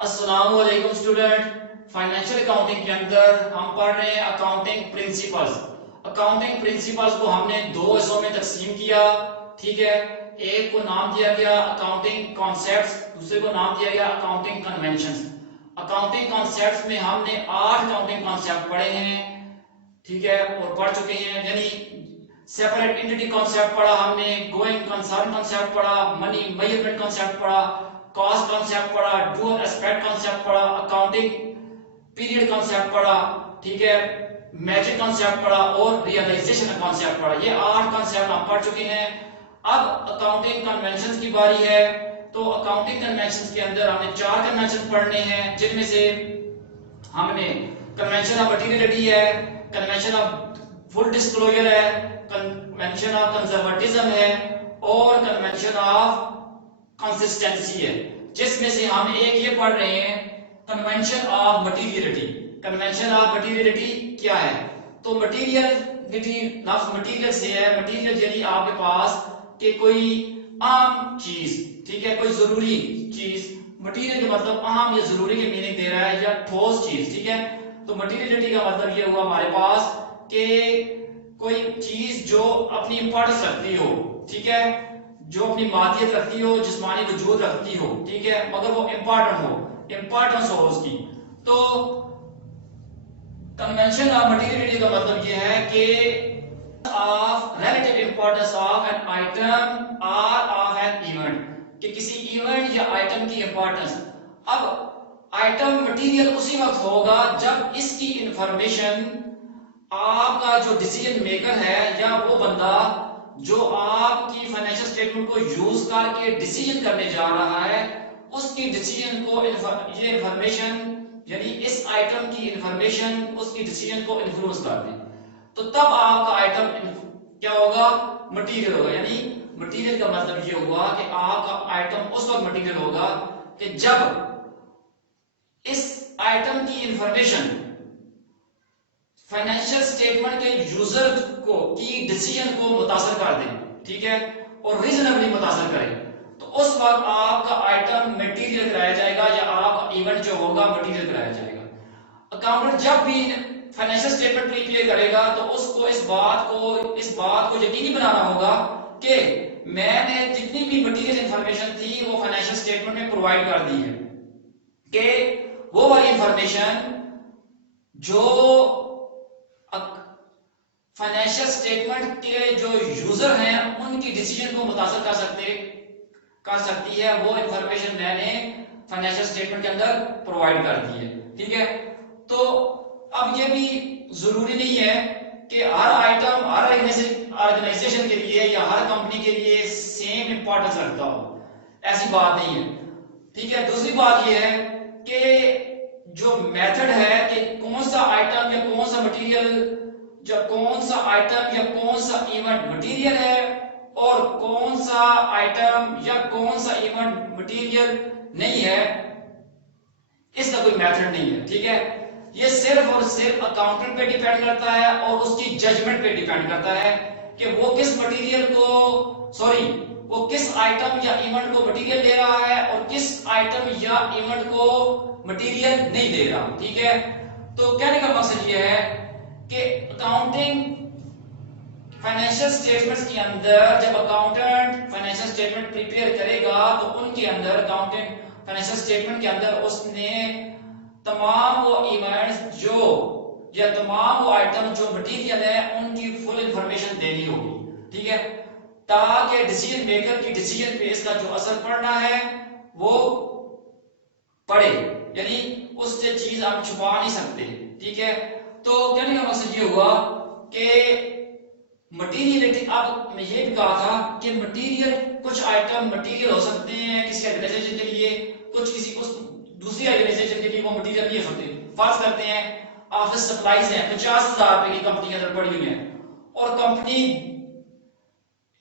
السلام علیکم student, financial accounting کے اندر ہم پڑھ رہے ہیں اکاؤنٹنگ پرنسپلز۔ اکاؤنٹنگ پرنسپلز کو ہم نے دو حصوں میں تقسیم کیا، ٹھیک ہے۔ ایک کو نام دیا گیا اکاؤنٹنگ کانسیپٹس، دوسرے کو نام دیا گیا اکاؤنٹنگ کنونشنز۔ اکاؤنٹنگ کانسیپٹس میں ہم نے 8 اکاؤنٹنگ کانسیپٹ پڑھے ہیں، ٹھیک ہے، اور پڑھ چکے ہیں، یعنی سیپریٹ انٹیٹی کانسیپٹ پڑھا ہم نے، گوئنگ کنسرن کانسیپٹ پڑھا، منی میجرمنٹ کانسیپٹ پڑھا، کاسٹ کانسیپٹ پڑھا، ڈوئل اسپیکٹ کانسیپٹ پڑھا، اکاؤنٹنگ پیریڈ کانسیپٹ پڑھا، ٹھیک ہے، میچنگ کانسیپٹ پڑھا اور ریئلائزیشن کانسیپٹ پڑھا۔ یہ 8 کانسیپٹ ہم پڑھ چکے ہیں۔ اب اکاؤنٹنگ کنونشنز کی باری ہے، تو اکاؤنٹنگ کنونشنز کے اندر ہم نے 4 کنونشن پڑھنے ہیں، جن میں سے ہم نے کنونشن آف مٹیریلٹی ہے، کنونشن آف فل ڈسکلوجر ہے، کنونشن آف کنزرویٹزم ہے اور کنونشن آف کنسسٹنسی ہے، جس میں سے ہم ایک یہ پڑھ رہے ہیں convention of materiality. Convention of materiality کیا ہے؟ تو مٹیریلٹی لفظ مٹیریل سے ہے، مٹیریل یعنی آپ کے پاس کہ کوئی عام چیز، ٹھیک ہے، کوئی ضروری چیز۔ مٹیریل کا مطلب اہم یا ضروری کے میننگ دے رہا ہے، یا ٹھوس چیز، ٹھیک ہے۔ تو مٹیریلٹی کا مطلب یہ ہوا ہمارے پاس کہ کوئی چیز جو اپنی امپورٹنس رکھتی ہو، ٹھیک ہے، جو اپنی مادیت رکھتی ہو، جسمانی وجود رکھتی ہو، ٹھیک ہے، مگر وہ امپورٹنٹ ہو، امپورٹنس ہو اس کی۔ تو کنونشن آف مٹیریلٹی کا مطلب یہ ہے کہ of relative importance of an item or of an event، کہ کسی ایونٹ یا آئٹم کی امپورٹنس۔ اب آئٹم مٹیریل اسی وقت ہوگا جب اس کی انفارمیشن آپ کا جو ڈیسیجن میکر ہے یا وہ بندہ جو آپ کی فائنینشل اسٹیٹمنٹ کو یوز کر کے ڈیسیجن کرنے جا رہا ہے، اس کی ڈیسیجن کو یہ انفارمیشن یعنی اس آئٹم کی انفارمیشن اس کی ڈیسیجن کو انفلوئنس کر دے، تو تب آپ کا آئٹم کیا ہوگا؟ مٹیریل ہوگا۔ یعنی مٹیریل کا مطلب یہ ہوا کہ آپ کا آئٹم اس وقت مٹیریل ہوگا کہ جب اس آئٹم کی انفارمیشن فائنینشیل اسٹیٹمنٹ کے یوزر کو کی ڈیسیجن کو متاثر کر دے، ٹھیک ہے، اور ریزنبلی متاثر کرے، تو اس وقت آپ کا آئٹم مٹیریل کرایا جائے گا، یا آپ کا ایونٹ جو ہوگا مٹیریل کرایا جائے گا۔ اکاؤنٹنٹ جب بھی فائنینشیل اسٹیٹمنٹ پریپیئر کرے گا تو اس کو اس بات کو یقینی بنانا ہوگا کہ میں نے جتنی بھی مٹیریل انفارمیشن تھی وہ فائنینشیل اسٹیٹمنٹ میں پرووائڈ کر دی ہے، کہ وہ والی انفارمیشن جو فائنینشیل اسٹیٹمنٹ کے جو یوزر ہیں ان کی ڈیسیجن کو متاثر کر سکتی ہے، وہ انفارمیشن میں نے فائنینشیل اسٹیٹمنٹ کے اندر پرووائڈ کر دی ہے، ٹھیک ہے۔ تو اب یہ بھی ضروری نہیں ہے کہ ہر آئٹم ہر آرگنائزیشن کے لیے یا ہر کمپنی کے لیے سیم امپورٹنس رکھتا ہو، ایسی بات نہیں ہے، ٹھیک ہے۔ دوسری بات یہ ہے کہ جو میتھڈ ہے کہ کون سا آئٹم یا کون سا مٹیریل یا کون سا آئٹم یا کون سا ایونٹ مٹیریل ہے اور کون سا آئٹم یا کون سا ایونٹ مٹیریل نہیں ہے، اس کا کوئی میتھڈ نہیں ہے، ٹھیک ہے۔ یہ صرف اور صرف اکاؤنٹنٹ پہ ڈیپینڈ کرتا ہے اور اس کی ججمنٹ پہ ڈیپینڈ کرتا ہے کہ وہ کس مٹیریل کو وہ کس آئٹم یا ایونٹ کو مٹیریل دے رہا ہے اور کس آئٹم یا ایونٹ کو مٹیریل نہیں دے رہا، ٹھیک ہے۔ تو کہنے کا مقصد یہ ہے کہ اکاؤنٹنگ فائنینشیل اسٹیٹمنٹس کے اندر جب اکاؤنٹنٹ فائنینشیل اسٹیٹمنٹ پریپیئر کرے گا تو ان کے اندر اکاؤنٹنٹ فائنینشیل اسٹیٹمنٹ کے اندر اس نے تمام وہ ایونٹس یا تمام وہ آئٹم جو مٹیریل ہے ان کی فل انفارمیشن دینی ہوگی، ٹھیک ہے، تاکہ ڈیسیجن میکر کی ڈیسیجن پہ اس کا جو اثر پڑنا ہے وہ پڑے، یعنی اس سے چیز آپ چھپا نہیں سکتے، ٹھیک ہے۔ تو کہنے کا مقصد یہ ہوا کہ مٹیریلٹی، اب میں یہ بھی کہا تھا کہ مٹیریل کچھ آئٹم مٹیریل ہو سکتے ہیں کسی آرگنائزیشن کے لیے، کچھ کسی دوسری آرگنائزیشن کے لیے وہ مٹیریل نہیں ہو سکتے۔ فرض کرتے ہیں آفس سپلائیز ہیں 50,000 روپے کی کمپنی کے اندر پڑی ہوئی ہے اور کمپنی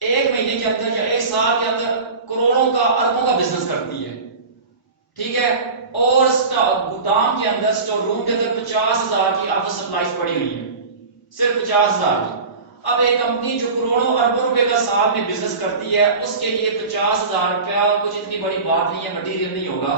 ایک مہینے کے اندر یا ایک سال کے اندر کروڑوں کا اربوں کا بزنس کرتی ہے، ٹھیک ہے، اور گودام کے اندر اسٹور روم کے اندر 50,000 کی آفس سپلائیز پڑی ہوئی ہے، صرف 50,000 کی۔ اب ایک کمپنی جو کروڑوں اربوں روپے کا سال میں بزنس کرتی ہے اس کے لیے 50,000 روپیہ کچھ اتنی بڑی بات نہیں ہے، مٹیریل نہیں ہوگا۔